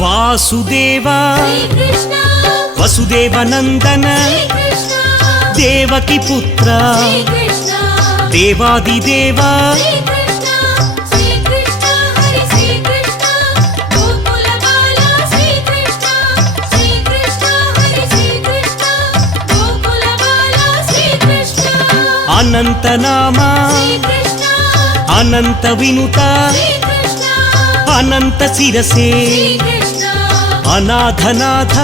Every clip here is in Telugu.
वासुदेवा वसुदेवनंदन देवकी पुत्र देवादिदेवा अनंत नामा अनंत विनुता अनंत शिरसे अनाथनाथ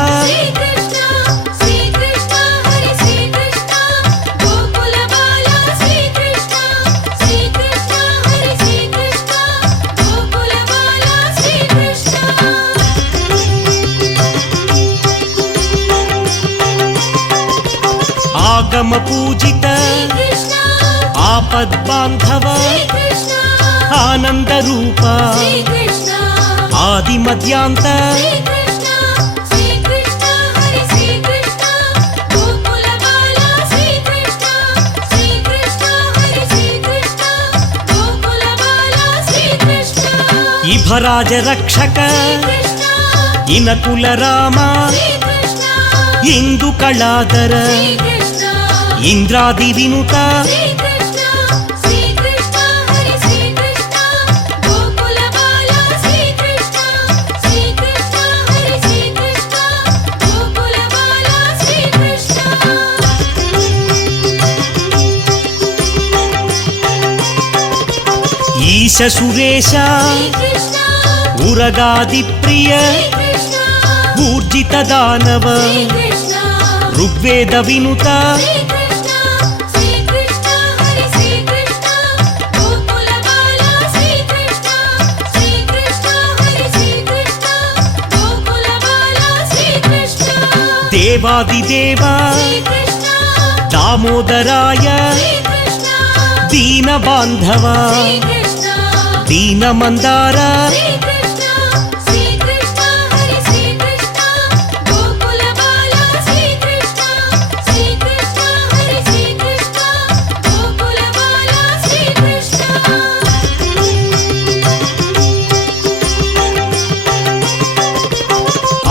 आगम पूजित आपद बांधव आनंद रूप आदि मध्यांत इभराज रक्षक इनकुल राम इंदु कलाधर इंद्रादि विनुता ईश सुरेश उरगादि प्रिय ऊर्जित दानव ऋग्वेद विनुता देवादिदेवा दामोदराय दीन बांधवा दीन मंदार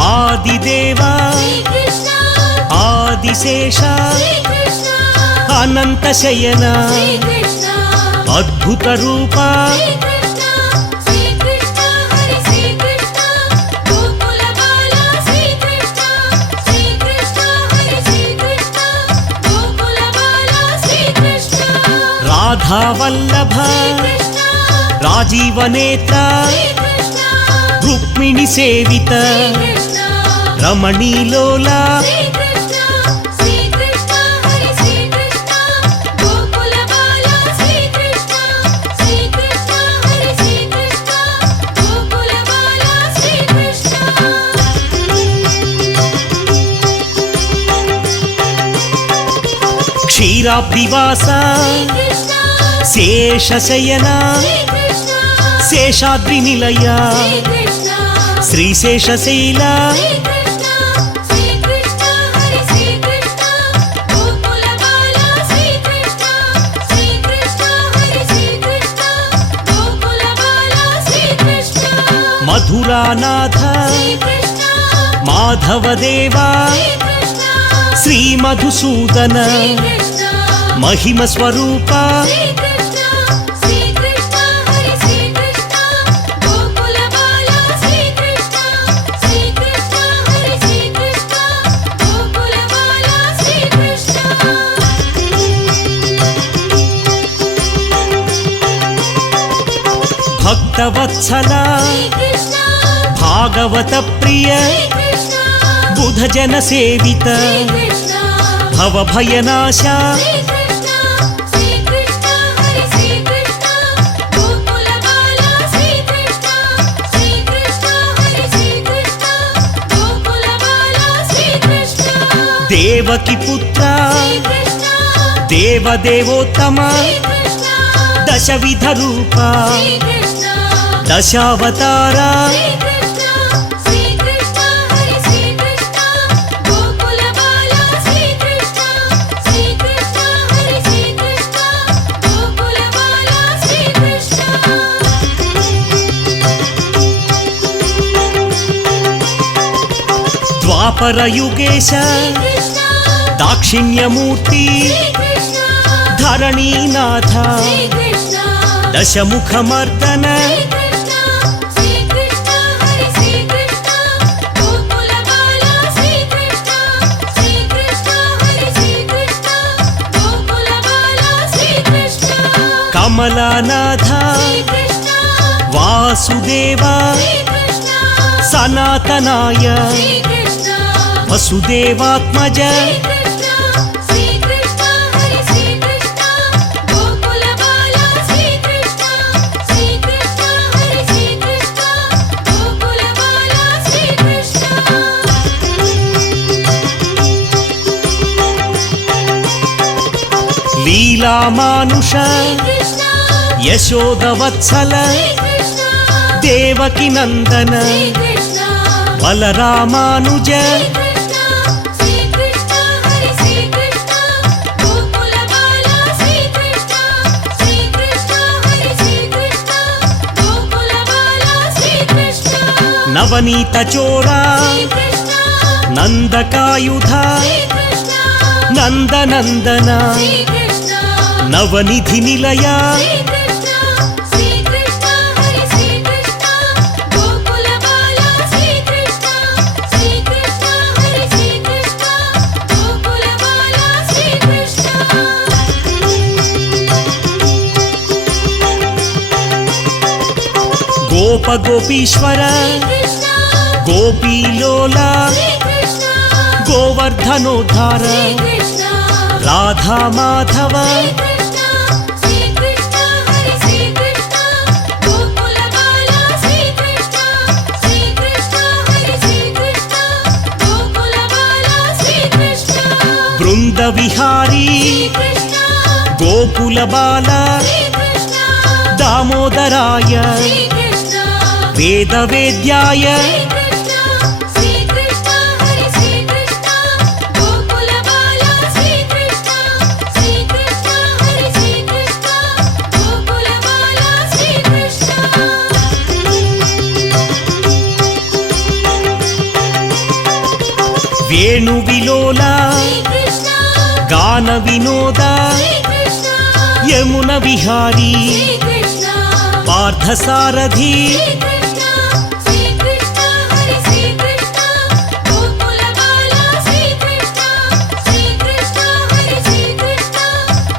आदिदेवा आदिशेष अनंत शयन अद्भुत रूप राधा वल्लभ राजीव नेत्र रुक्मिणी सेवित रमणी लोला क्षीराब्धिवास शेषशयन शेषाद्रि निलय श्रीशेषशैल मधुरानाथ माधवदेवा श्री मधुसूदन महिम स्वरूप भक्तवत्सला भागवत प्रिय बुध जन सेवित भव भयनाशा దేవకి పుత్ర శ్రీకృష్ణ దేవదేవోత్తమ శ్రీకృష్ణ దశవిధ రూప శ్రీకృష్ణ దశావతార శ్రీకృష్ణ శ్రీకృష్ణ హరి శ్రీకృష్ణ గోకుల బాల శ్రీకృష్ణ శ్రీకృష్ణ హరి శ్రీకృష్ణ గోకుల బాల శ్రీకృష్ణ ద్వాపర యుగేశ శ్రీకృష్ణ దాక్షిణ్యమూర్తి శ్రీకృష్ణ ధరణీనాథ శ్రీకృష్ణ దశముఖమర్దన శ్రీకృష్ణ శ్రీకృష్ణ హరి శ్రీకృష్ణ గోకుల బాల శ్రీకృష్ణ శ్రీకృష్ణ హరి శ్రీకృష్ణ గోకుల బాల శ్రీకృష్ణ కమలానాథ శ్రీకృష్ణ వాసుదేవ శ్రీకృష్ణ సనాతనాయ శ్రీకృష్ణ వసుదేవాత్మజ శ్రీకృష్ణ శ్రీకృష్ణ హరి శ్రీకృష్ణ గోకుల బాల శ్రీకృష్ణ శ్రీకృష్ణ హరి శ్రీకృష్ణ గోకుల బాల శ్రీకృష్ణ లీలామానుష శ్రీకృష్ణ యశోదవత్సల శ్రీకృష్ణ దేవకి నందన శ్రీకృష్ణ బలరామానుజ శ్రీకృష్ణ శ్రీకృష్ణ హరి శ్రీకృష్ణ గోకుల బాల శ్రీకృష్ణ శ్రీకృష్ణ హరి శ్రీకృష్ణ గోకుల బాల శ్రీకృష్ణ నవనీత చోరా శ్రీకృష్ణ నందకాయుధ శ్రీకృష్ణ నందనందన శ్రీకృష్ణ నవనిధి నిలయ శ్రీకృష్ణ శ్రీకృష్ణ హరి శ్రీకృష్ణ గోకుల బాల శ్రీకృష్ణ శ్రీకృష్ణ హరి శ్రీకృష్ణ గోకుల బాల శ్రీకృష్ణ గోప గోపీశ్వర శ్రీకృష్ణ గోపీలోల శ్రీకృష్ణ గోవర్ధనోద్ధార శ్రీకృష్ణ రాధా మాధవ శ్రీకృష్ణ శ్రీకృష్ణ హరి శ్రీకృష్ణ గోకుల బాల శ్రీకృష్ణ శ్రీకృష్ణ హరి శ్రీకృష్ణ గోకుల బాల శ్రీకృష్ణ బృంద విహారీ శ్రీకృష్ణ గోకుల బాల శ్రీకృష్ణ దామోదరాయ శ్రీకృష్ణ వేద వేద్యాయ శ్రీకృష్ణ శ్రీకృష్ణ హరి శ్రీకృష్ణ గోకుల బాల శ్రీకృష్ణ శ్రీకృష్ణ హరి శ్రీకృష్ణ గోకుల బాల శ్రీకృష్ణ వేణు విలోల శ్రీకృష్ణ గాన వినోద శ్రీకృష్ణ యమున విహారీ శ్రీకృష్ణ పార్థసారథి శ్రీకృష్ణ శ్రీకృష్ణ హరి శ్రీకృష్ణ గోకుల బాల శ్రీకృష్ణ శ్రీకృష్ణ హరి శ్రీకృష్ణ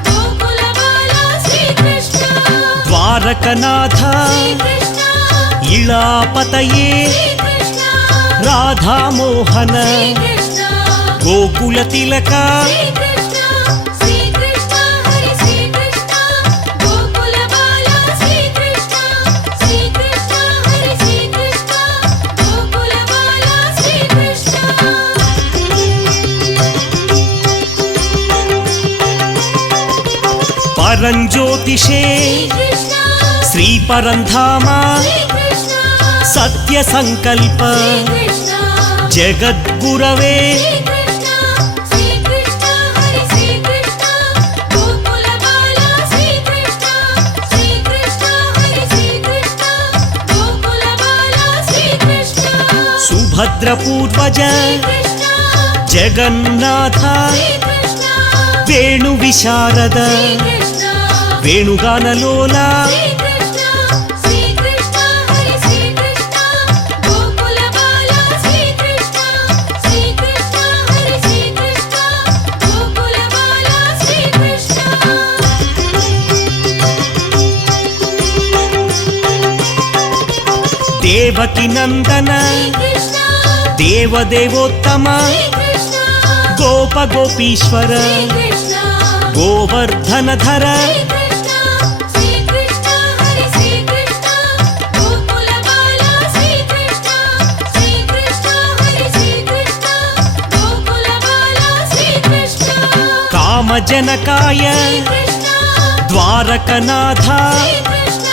గోకుల బాల శ్రీకృష్ణ ద్వారకనాథ శ్రీకృష్ణ ఇళాపతయే శ్రీకృష్ణ రాధామోహన శ్రీకృష్ణ గోకుల తిలక శ్రీకృష్ణ శ్రీకృష్ణ హరి శ్రీకృష్ణ గోకుల బాల శ్రీకృష్ణ శ్రీకృష్ణ హరి శ్రీకృష్ణ గోకుల బాల శ్రీకృష్ణ పరంజ్యోతిషే శ్రీకృష్ణ శ్రీ పరంధామ శ్రీకృష్ణ సత్య సంకల్ప శ్రీకృష్ణ జగద్గురవే శ్రీకృష్ణ శ్రీకృష్ణ హరి శ్రీకృష్ణ గోకుల బాల శ్రీకృష్ణ శ్రీకృష్ణ హరి శ్రీకృష్ణ గోకుల బాల శ్రీకృష్ణ సుభద్ర పూర్వజ శ్రీకృష్ణ జగన్నాథ శ్రీకృష్ణ వేణు విశారద శ్రీకృష్ణ వేణుగానలోల శ్రీకృష్ణ శ్రీకృష్ణ హరి శ్రీకృష్ణ గోకుల బాల శ్రీకృష్ణ శ్రీకృష్ణ హరి శ్రీకృష్ణ గోకుల బాల శ్రీకృష్ణ దేవకి నందన శ్రీకృష్ణ దేవదేవోత్తమ శ్రీకృష్ణ గోప గోపీశ్వర శ్రీకృష్ణ గోవర్ధనధర శ్రీకృష్ణ శ్రీకృష్ణ హరి శ్రీకృష్ణ గోకుల బాల శ్రీకృష్ణ శ్రీకృష్ణ హరి శ్రీకృష్ణ గోకుల బాల రామజనకాయ కృష్ణ ద్వారకనాథ కృష్ణ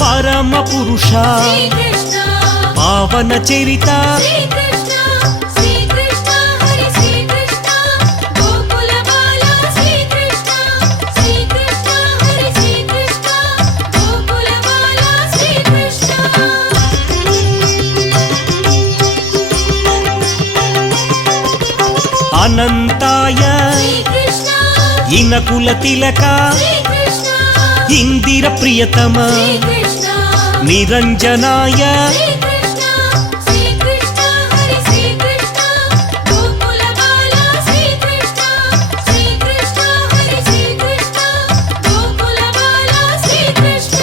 పరమ పురుష కృష్ణ పావన చరిత కృష్ణ శ్రీ కృష్ణ హరి శ్రీ కృష్ణ గోకుల బాల శ్రీ కృష్ణ శ్రీ కృష్ణ హరి శ్రీ కృష్ణ గోకుల బాల శ్రీ కృష్ణ అనంతాయ కృష్ణ ఇనకుల తిలక శ్రీ కృష్ణ ఇందిర ప్రియతమ కృష్ణ నిరంజనాయ శ్రీ కృష్ణ శ్రీ కృష్ణ హరి శ్రీ కృష్ణ గోకుల బాల శ్రీ కృష్ణ శ్రీ కృష్ణ హరి శ్రీ కృష్ణ గోకుల బాల శ్రీ కృష్ణ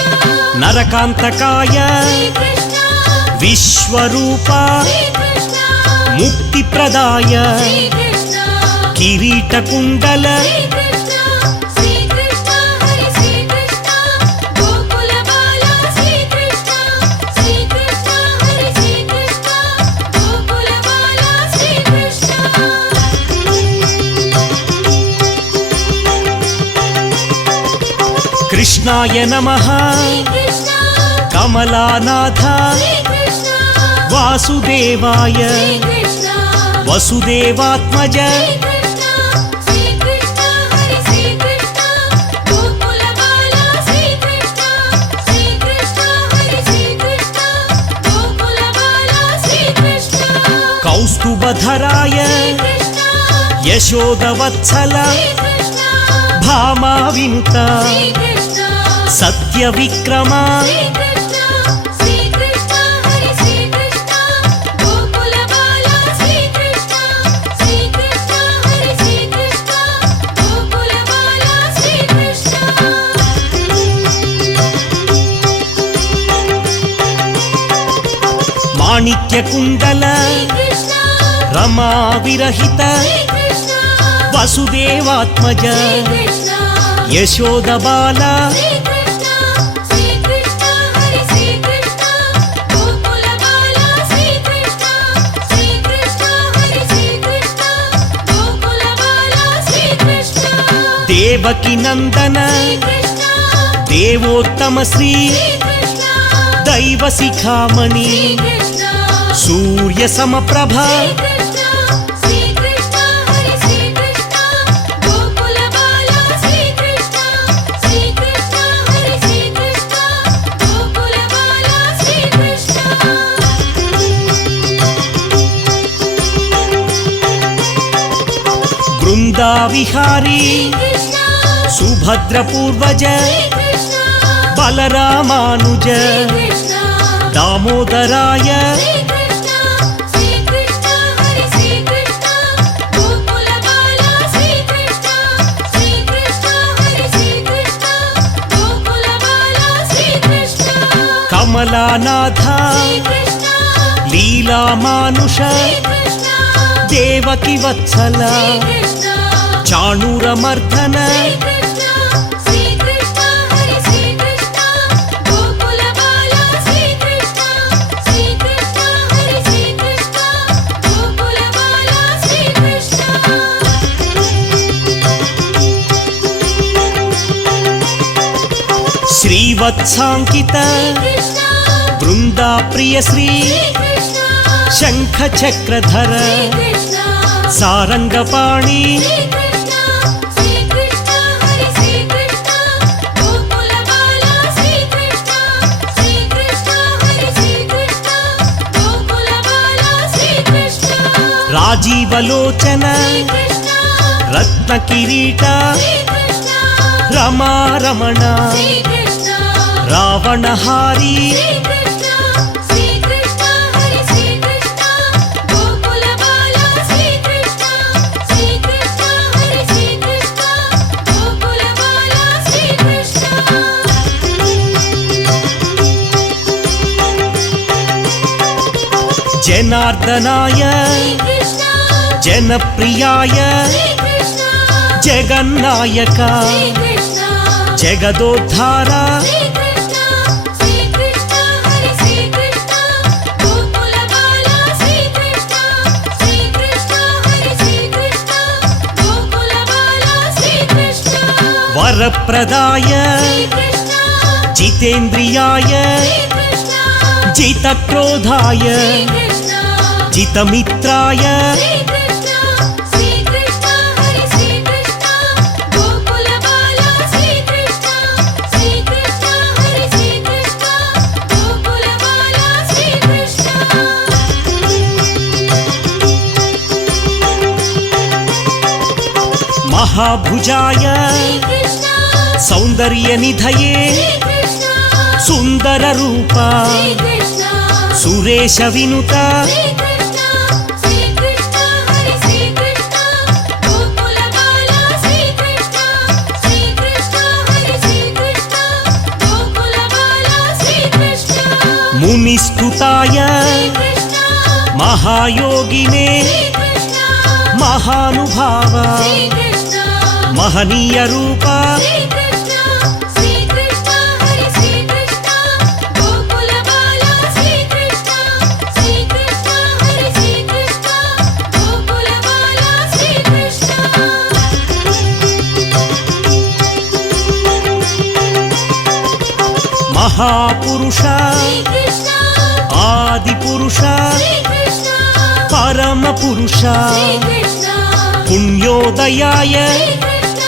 నరకాంతకాయ శ్రీ కృష్ణ విశ్వరూప శ్రీ కృష్ణ ముక్తి ప్రదాయ శ్రీ కృష్ణ కిరీట కుండల శ్రీ కృష్ణ శ్రీ కృష్ణ హరి శ్రీ కృష్ణ గోకుల బాల శ్రీ కృష్ణ శ్రీ కృష్ణ హరి శ్రీ కృష్ణ గోకుల బాల శ్రీ కృష్ణ కృష్ణాయ నమః శ్రీ కృష్ణ కమలానాథ శ్రీ కృష్ణ వాసుదేవాయ శ్రీ కృష్ణ వసుదేవాత్మజ శ్రీ కృష్ణ శ్రీ కృష్ణ హరి శ్రీ కృష్ణ గోకుల బాల శ్రీ కృష్ణ శ్రీ కృష్ణ హరి శ్రీ కృష్ణ గోకుల బాల శ్రీ కృష్ణ కౌస్తుభధరాయ శ్రీ కృష్ణ యశోదవత్సల శ్రీ కృష్ణ భామా వినుత శ్రీ కృష్ణ సత్య విక్రమ శ్రీ కృష్ణ శ్రీ కృష్ణ హరి శ్రీ కృష్ణ గోకుల బాల శ్రీ కృష్ణ శ్రీ కృష్ణ హరి శ్రీ కృష్ణ గోకుల బాల శ్రీ కృష్ణ మాణిక్య కుండల శ్రీ కృష్ణ రమా విరహిత శ్రీ కృష్ణ వసుదేవాత్మజ శ్రీ కృష్ణ యశోద బాల శ్రీ కృష్ణ శ్రీ కృష్ణ హరి శ్రీ కృష్ణ గోకుల బాల శ్రీ కృష్ణ శ్రీ కృష్ణ హరి శ్రీ కృష్ణ గోకుల బాల శ్రీ కృష్ణ దేవకి నందన శ్రీ కృష్ణ దేవోత్తమ శ్రీ శ్రీ కృష్ణ దైవ శిఖామణి శ్రీ కృష్ణ సూర్య సమప్రభ శ్రీ కృష్ణ శ్రీ కృష్ణ హరి శ్రీ కృష్ణ గోకుల బాల శ్రీ కృష్ణ శ్రీ కృష్ణ హరి శ్రీ కృష్ణ గోకుల బాల శ్రీ కృష్ణ బృందా విహారీ కృష్ణ సుభద్ర పూర్వజ శ్రీ కృష్ణ బలరామానుజ కృష్ణ దామోదరాయ శ్రీ కృష్ణ శ్రీ కృష్ణ హరి శ్రీ కృష్ణ గోకుల బాల శ్రీ కృష్ణ శ్రీ కృష్ణ హరి శ్రీ కృష్ణ గోకుల బాల శ్రీ కృష్ణ కమలానాథ శ్రీ కృష్ణ లీలా మానుష శ్రీ కృష్ణ దేవకి వత్సల శ్రీ కృష్ణ చాణూరమర్దన శ్రీ కృష్ణ శ్రీ కృష్ణ హరి శ్రీ కృష్ణ గోకుల బాల శ్రీ కృష్ణ శ్రీ కృష్ణ హరి శ్రీ కృష్ణ గోకుల బాల శ్రీ కృష్ణ శ్రీవత్సాంకిత కృష్ణ బృందా ప్రియ శ్రీ శ్రీ కృష్ణ శంఖ చక్రధర శ్రీ కృష్ణ సారంగపాణి శ్రీ కృష్ణ శ్రీ కృష్ణ హరి శ్రీ కృష్ణ గోకుల బాల శ్రీ కృష్ణ శ్రీ కృష్ణ హరి శ్రీ కృష్ణ గోకుల బాల శ్రీ కృష్ణ రాజీవలోచన శ్రీ కృష్ణ రత్న కిరీట శ్రీ కృష్ణ రమారమణ శ్రీ కృష్ణ రావణహారి శ్రీ కృష్ణ శ్రీ కృష్ణ హరి శ్రీ కృష్ణ గోకుల బాల శ్రీ కృష్ణ శ్రీ కృష్ణ హరి శ్రీ కృష్ణ గోకుల బాల శ్రీ కృష్ణ జనార్దనాయ శ్రీ కృష్ణ జనప్రియాయ శ్రీ కృష్ణ జగన్నాయక శ్రీ కృష్ణ జగదోద్ధార శ్రీ కృష్ణ శ్రీ కృష్ణ హరి శ్రీ కృష్ణ గోకుల బాల శ్రీ కృష్ణ శ్రీ కృష్ణ హరి శ్రీ కృష్ణ గోకుల బాల శ్రీ वरप्रदाय श्रीकृष्ण जितेन्द्रियाय श्रीकृष्ण जितक्रोधाय श्रीकृष्ण जितमित्राय श्रीकृष्ण श्रीकृष्ण हरि श्रीकृष्ण गोकुलबाला श्रीकृष्ण श्रीकृष्ण हरि श्रीकृष्ण गोकुलबाला श्रीकृष्ण महाभुजाय श्रीकृष्ण सौन्दर्यनिधये श्रीकृष्ण सुन्दररूपा श्रीकृष्ण सुरेशविनुता श्रीकृष्ण श्रीकृष्ण हरि श्रीकृष्ण गोकुलबाला श्रीकृष्ण श्रीकृष्ण हरि श्रीकृष्ण गोकुलबाला श्रीकृष्ण मुनिस्तुताय श्रीकृष्ण महायोगिने श्रीकृष्ण महानुभाव श्रीकृष्ण महनीयरूपा श्रीकृष्ण श्रीकृष्ण हरि श्रीकृष्ण गोकुलबाला श्रीकृष्ण श्रीकृष्ण हरि श्रीकृष्ण गोकुलबाला श्रीकृष्ण महापुरुष श्रीकृष्ण आदिपुरुष श्रीकृष्ण परमपुरुष श्रीकृष्ण पुण्योदयाय श्रीकृष्ण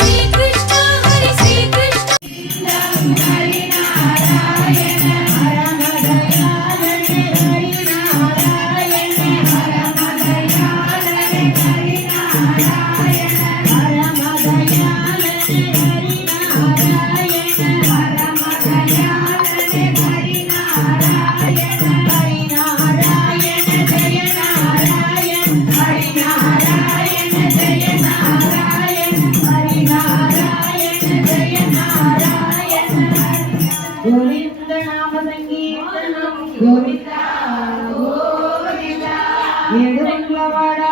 श्रीकृष्ण हरि श्रीकृष्ण गोविंद नाम संकीर्तनम गोविंदा गोविंदा येडुंगवाड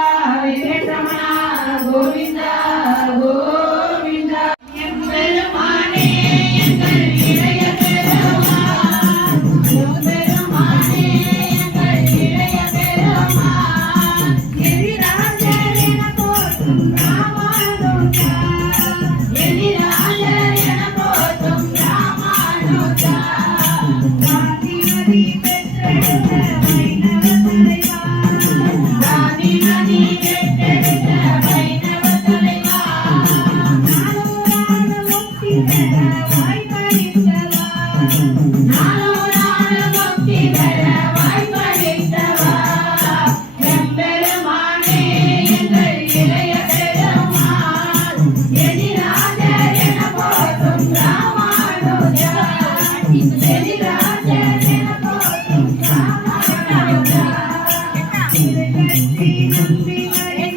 वेंकटरमण गोविंदा गोविंदा எம்பெருமானே எங்கள் இளைய பெருமான் எம்பெருமானே எங்கள் இளைய பெருமான் எதிராஜர் என போற்றும் ராமானுஜா எதிராஜர் என போற்றும் ராமானுஜா காந்திமதி பெற்றெடுத்த வைணவ தலைவா காந்திமதி பெற்றெடுத்த வைணவ தலைவா நாளோரான முக்தி பெற வாய்ப்பளித்தவா நாளோரான முக்தி பெற வாய்ப்பளித்தவா எம்பெருமானே எங்கள் இளைய பெருமான் எதிராஜர் என போற்றும் ராமானுஜா எதிராஜர் என போற்றும் ராமானுஜா திருக்கட்சி நம்பிகளை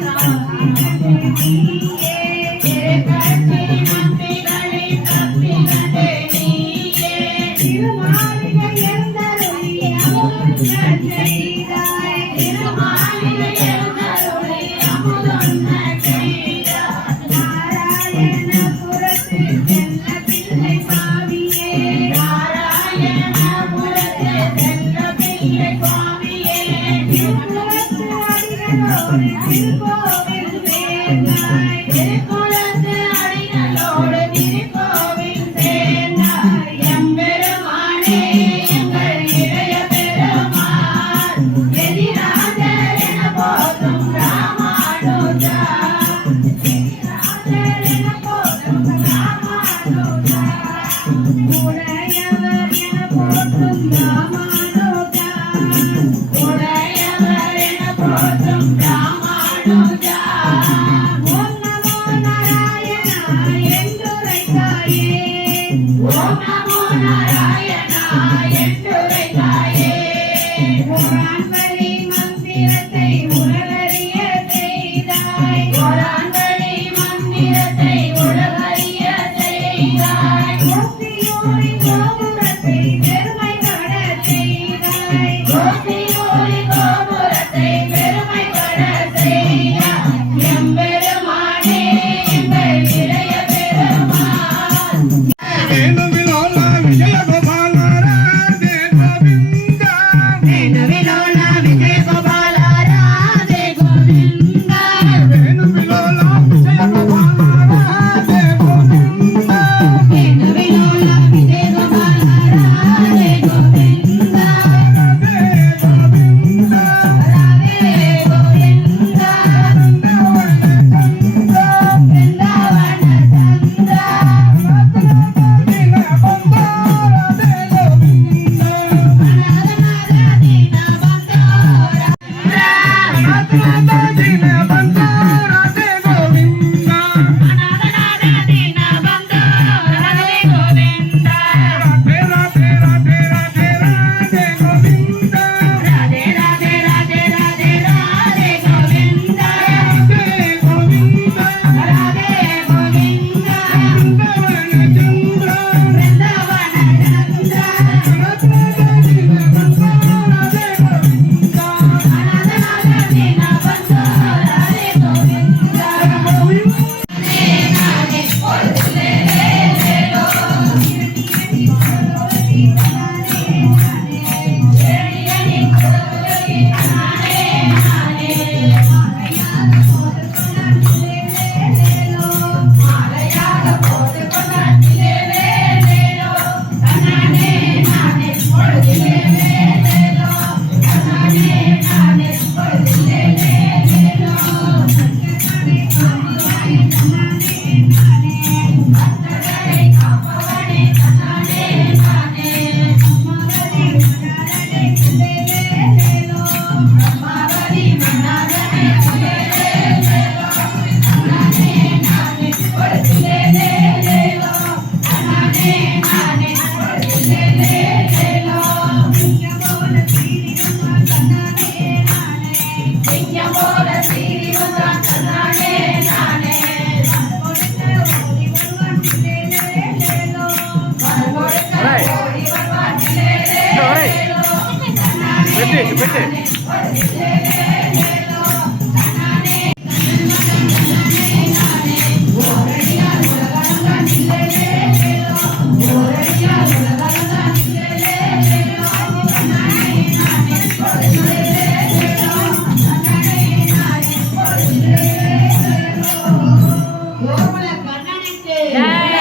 நீயே திருக்கட்சி நம்பிகளை தப்பினதே நீயே திருமாளிகை எந்தருளி அமுதுண்ண செய்தாய் திருமாளிகை எந்தருளி அமுதுண்ண செய்தாய் நாராயணபுரத்தில் செல்ல பிள்ளை சுவாமியே நாராயணபுரத்தில் செல்ல பிள்ளை சுவாமியே திருக்குளத்து அடிகளோடு திருக்கோவில் சேர்ந்தாய் திருக்குளத்து அடிகளோடு திருக்கோவில் சேர்ந்தாய் எம்பெருமானே எங்கள் இளைய பெருமான் எதிராஜர் என போற்றும் ராமானுஜா எதிராஜர் என போற்றும் ராமானுஜா உடையவர் என போற்றும் ராமானுஜா உடையவர் என போற்றும் ராமானுஜா ஓம் நமோ நாராயணா என்றுரைத்தாயே ஓம் நமோ நாராயணா என்றுரைத்தாயே குர்ஆன் வழி மந்திரத்தை உலகறிய செய்தாய் குர்ஆன் வழி மந்திரத்தை உலகறிய செய்தாய் கோபியோடி கோபுரத்தை பெருமை பட செய்தாய் கோபியோடி கோபுரத்தை பெருமை பட செய்தாய் எம்பெருமானே எங்கள் இளைய பெருமான் வேணுவிலால விஜய கோபால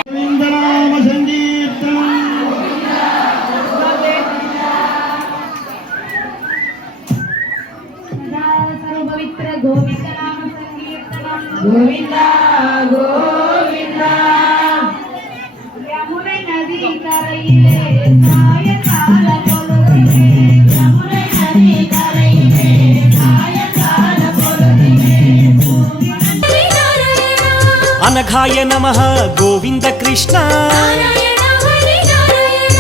గోవిందనామ సంకీర్తనం సర్వపవిత్ర గోవింద నామ సంకీర్తనం గోవింద గోవింద యమునై నది కరైలే సాయకాల పొలదిగే యమునై నది కరైలే సాయకాల పొలదిగే అనఘాయ నమః గోవింద కృష్ణ నారాయణ హరి నారాయణ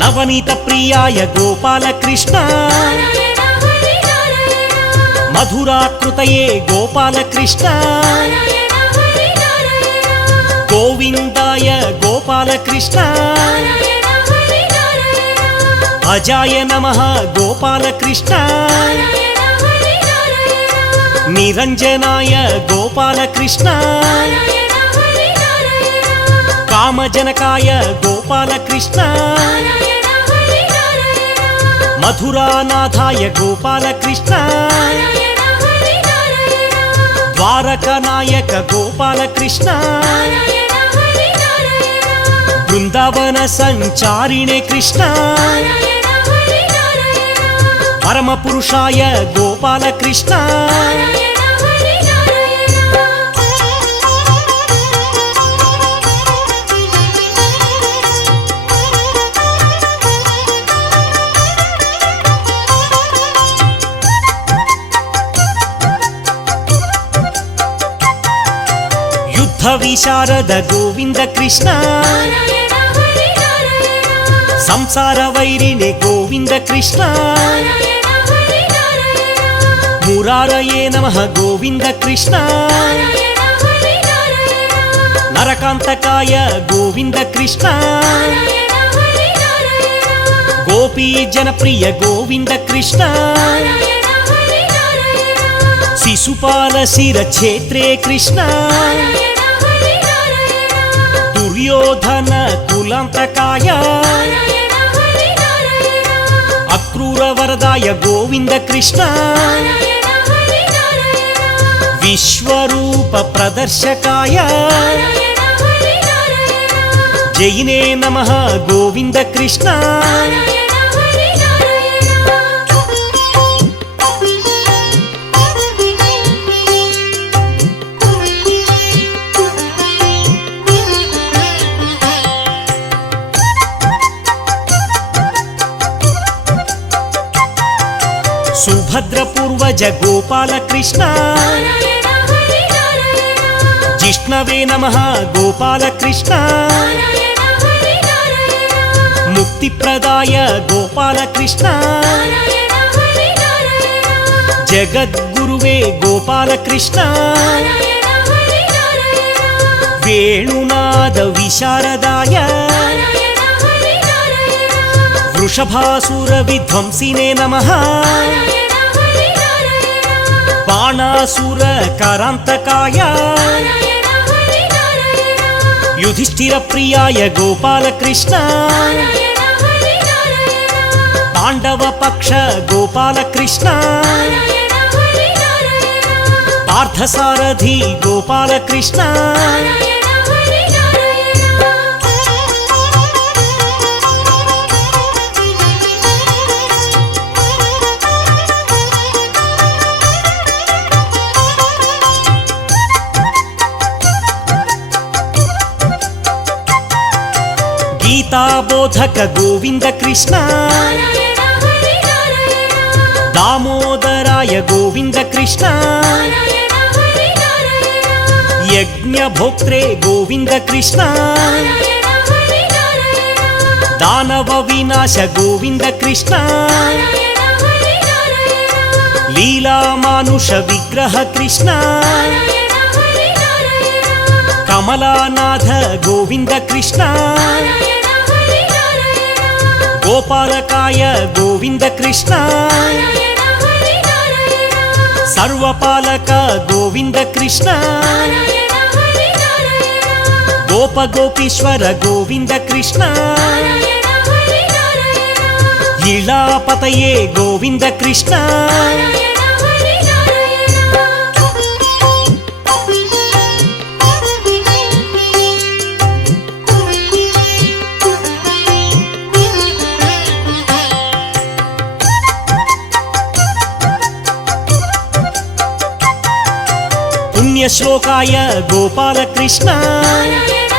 నవనీత ప్రియాయ గోపాల కృష్ణ నారాయణ హరి నారాయణ మధురాకృతయే గోపాల కృష్ణ నారాయణ హరి నారాయణ గోవిందాయ గోపాల కృష్ణ నారాయణ హరి నారాయణ అజాయ నమః గోపాల కృష్ణ నారాయణ హరి నారాయణ నిరంజనాయ గోపాల కృష్ణ నారాయణ హరి నారాయణ కామజనకాయ గోపాల కృష్ణ నారాయణ హరి నారాయణ మధురానాథాయ గోపాల కృష్ణ నారాయణ హరి నారాయణ ద్వారకనాయక గోపాల కృష్ణ నారాయణ హరి నారాయణ బృందావన సంచారిణే కృష్ణ నారాయణ హరి నారాయణ పరమ పురుషాయ గోపాల కృష్ణ నారాయణ హరి నారాయణ యుద్ధ విశారద గోవింద కృష్ణ నారాయణ హరి నారాయణ సంసార వైరిణి గోవింద కృష్ణ నారాయణ హరి నారాయణ మురారయే నమః గోవింద కృష్ణ నారాయణ హరి నారాయణ నరకాంతకాయ గోవింద కృష్ణ నారాయణ హరి నారాయణ గోపీ జనప్రియ గోవింద కృష్ణ నారాయణ హరి నారాయణ శిశుపాల శిర క్షేత్రే కృష్ణ నారాయణ హరి నారాయణ దుర్యోధన కులాంతకాయ నారాయణ హరి నారాయణ అక్రూర వరదాయ గోవింద కృష్ణ నారాయణ హరి నారాయణ విశ్వరూప ప్రదర్శకాయ నారాయణ హరి నారాయణ జయినే నమః గోవింద కృష్ణ నారాయణ హరి నారాయణ సుభద్ర పూర్వజ గోపాల కృష్ణ నారాయణ హరి నారాయణ జిష్ణవే నమః గోపాల కృష్ణ నారాయణ హరి నారాయణ ముక్తిప్రదాయ గోపాల కృష్ణ నారాయణ హరి నారాయణ జగద్గురువే గోపాల కృష్ణ నారాయణ హరి నారాయణ వేణునాద విశారదాయ నారాయణ హరి నారాయణ వృషభాసుర విధ్వంసినే నమః నారాయణ హరి నారాయణ బాణాసుర కరాంతకాయ నారాయణ హరి నారాయణ యుధిష్ఠిర ప్రియాయ గోపాల కృష్ణ నారాయణ హరి నారాయణ పాండవ పక్ష గోపాల కృష్ణ నారాయణ హరి నారాయణ పార్థసారథి గోపాల కృష్ణ నారాయణ హరి నారాయణ గీతాబోధక గోవింద కృష్ణ నారాయణ హరి నారాయణ దామోదరాయ గోవింద కృష్ణ నారాయణ హరి నారాయణ యజ్ఞభోక్త్రే గోవింద కృష్ణ నారాయణ హరి నారాయణ దానవ వినాశ గోవింద కృష్ణ నారాయణ లీలామానుష విగ్రహ కృష్ణ నారాయణ హరి నారాయణ కమలానాథ గోవింద కృష్ణ నారాయణ హరి నారాయణ గోపాలకాయ గోవింద కృష్ణ నారాయణ హరి నారాయణ సర్వపాలక గోవింద కృష్ణ నారాయణ హరి నారాయణ గోప గోపీశ్వర గోవింద కృష్ణ నారాయణ హరి నారాయణ ఇళాపతయే గోవింద కృష్ణ నారాయణ హరి నారాయణ పుణ్యశ్లోకాయ గోపాల కృష్ణ నారాయణ